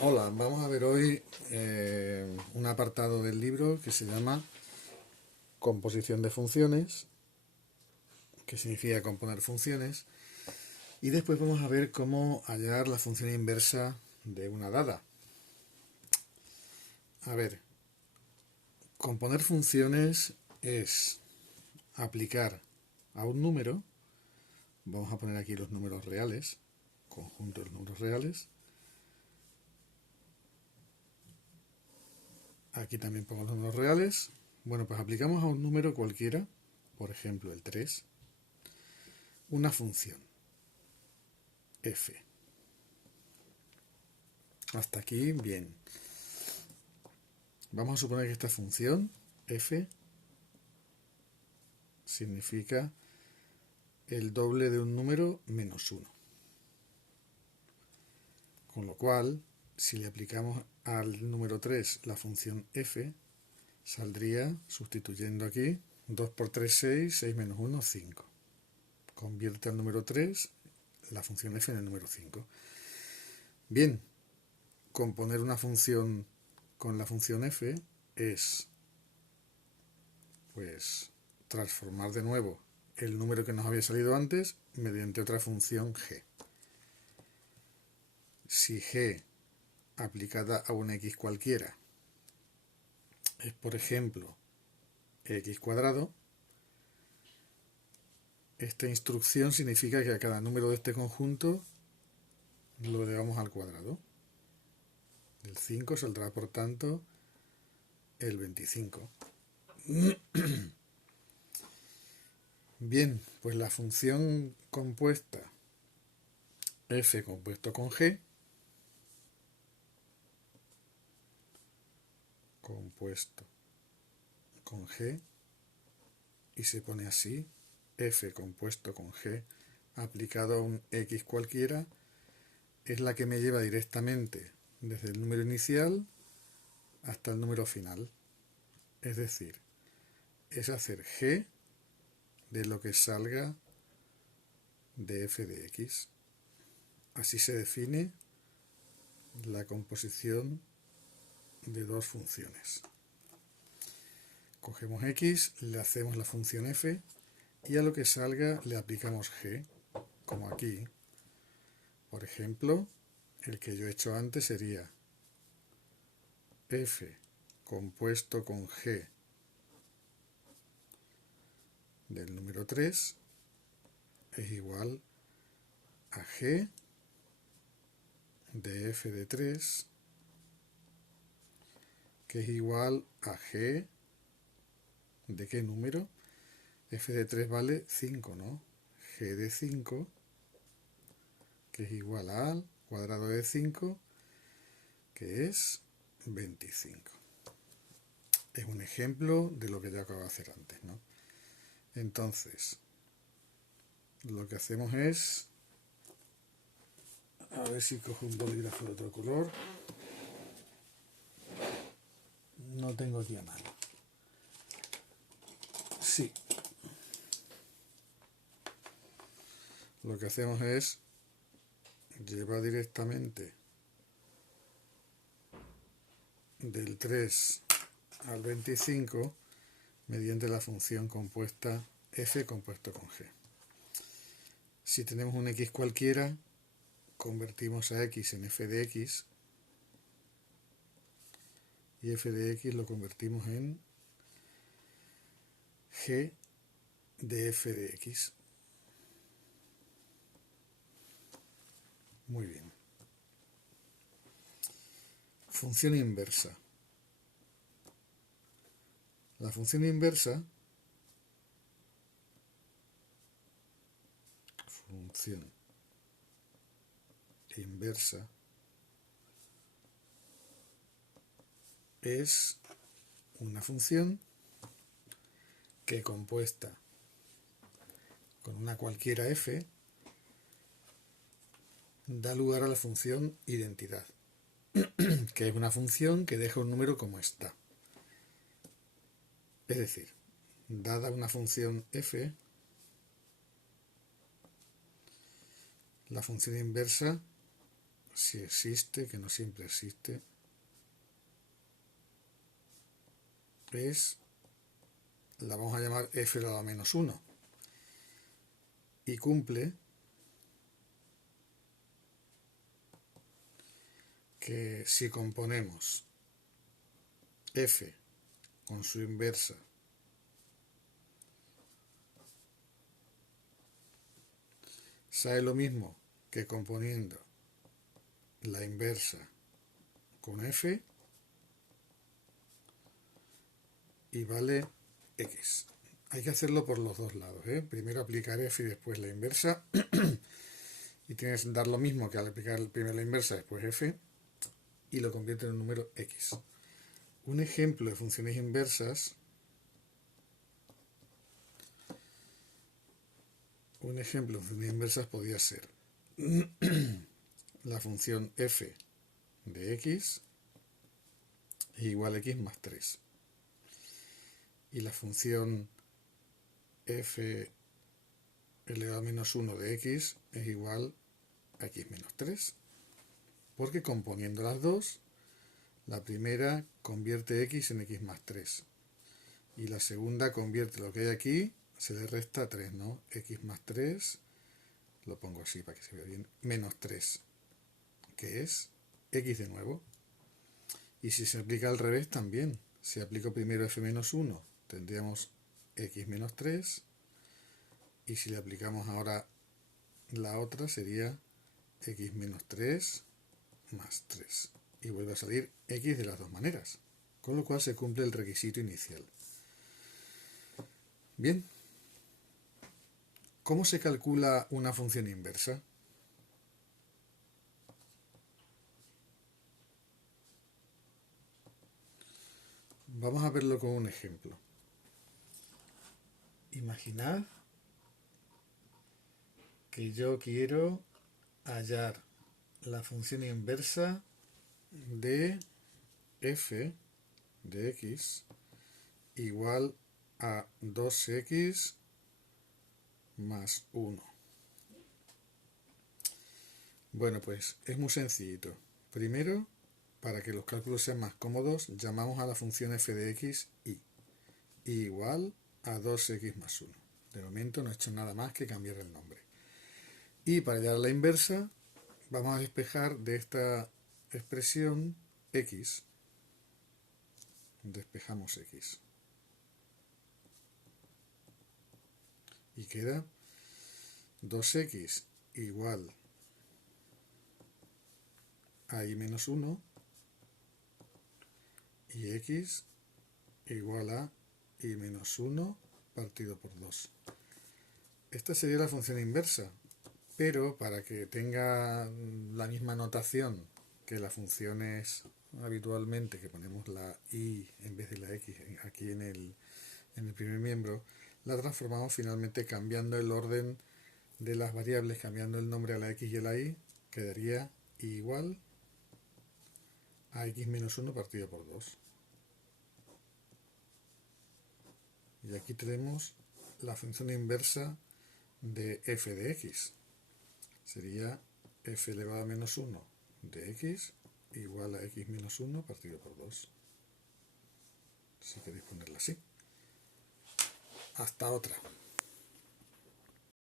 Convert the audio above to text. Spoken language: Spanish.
Hola, vamos a ver hoy un apartado del libro que se llama Composición de funciones, que significa componer funciones, y después vamos a ver cómo hallar la función inversa de una dada. A ver, componer funciones es aplicar a un número, vamos a poner aquí los números reales, conjunto de números reales, aquí también pongo los números reales. Bueno, pues aplicamos a un número cualquiera, por ejemplo el 3, una función f. Hasta aquí, bien. Vamos a suponer que esta función f significa el doble de un número menos 1. Con lo cual, si le aplicamos al número 3 la función f, saldría, sustituyendo aquí, 2 por 3, 6, 6 menos 1, 5. Convierte al número 3 la función f en el número 5. Bien, componer una función con la función f es, pues, transformar de nuevo el número que nos había salido antes mediante otra función g. Si g aplicada a una x cualquiera es, por ejemplo, x cuadrado, esta instrucción significa que a cada número de este conjunto lo elevamos al cuadrado. Del 5 saldrá, por tanto, el 25. Bien, pues la función compuesta f compuesto con g, compuesto con g, y se pone así, f compuesto con g aplicado a un x cualquiera, es la que me lleva directamente desde el número inicial hasta el número final. Es decir, es hacer g de lo que salga de f de x. Así se define la composición de dos funciones. Cogemos x, le hacemos la función f y a lo que salga le aplicamos g, como aquí. Por ejemplo, el que yo he hecho antes sería f compuesto con g del número 3 es igual a g de f de 3, que es igual a g de qué número. F de 3 vale 5, ¿no? G de 5, que es igual al cuadrado de 5, que es 25. Es un ejemplo de lo que yo acabo de hacer antes, ¿no? Entonces, lo que hacemos es, a ver si cojo un bolígrafo de otro color. No tengo aquí a mano. Sí. Lo que hacemos es llevar directamente del 3 al 25 mediante la función compuesta f compuesto con g. Si tenemos un x cualquiera, convertimos a x en f de x y f de x lo convertimos en g de f de x. Muy bien. Función inversa. La función inversa, es una función que, compuesta con una cualquiera f, da lugar a la función identidad, que es una función que deja un número como está. Es decir, dada una función f, la función inversa si existe, que no siempre existe, la vamos a llamar f elevado a menos 1 y cumple que si componemos f con su inversa sale lo mismo que componiendo la inversa con f y vale x. Hay que hacerlo por los dos lados, ¿eh? Primero aplicar f y después la inversa y tienes que dar lo mismo que al aplicar primero la inversa después f y lo convierte en un número x. Un ejemplo de funciones inversas podría ser la función f de x es igual a x más 3 y la función f elevado a menos 1 de x es igual a x menos 3, porque componiendo las dos, la primera convierte x en x más 3 y la segunda convierte lo que hay aquí, se le resta 3, ¿no? X más 3, lo pongo así para que se vea bien, menos 3, que es x de nuevo. Y si se aplica al revés también, si aplico primero f menos 1, tendríamos x menos 3, y si le aplicamos ahora la otra sería x menos 3 más 3. Y vuelve a salir x de las dos maneras, con lo cual se cumple el requisito inicial. Bien, ¿cómo se calcula una función inversa? Vamos a verlo con un ejemplo. Imaginad que yo quiero hallar la función inversa de f de x igual a 2x más 1. Bueno, pues es muy sencillito. Primero, para que los cálculos sean más cómodos, llamamos a la función f de x y igual a 2x más 1. De momento no he hecho nada más que cambiar el nombre. Y para hallar la inversa, vamos a despejar de esta expresión x. Despejamos x. Y queda 2x igual a y menos 1 y x igual a y menos 1 partido por 2. Esta sería la función inversa, pero para que tenga la misma notación que las funciones habitualmente, que ponemos la y en vez de la x aquí en el primer miembro, la transformamos finalmente cambiando el orden de las variables, cambiando el nombre a la x y a la y, quedaría igual a x menos 1 partido por 2. Y aquí tenemos la función inversa de f de x. Sería f elevado a menos 1 de x igual a x menos 1 partido por 2. Si queréis ponerla así. Hasta otra.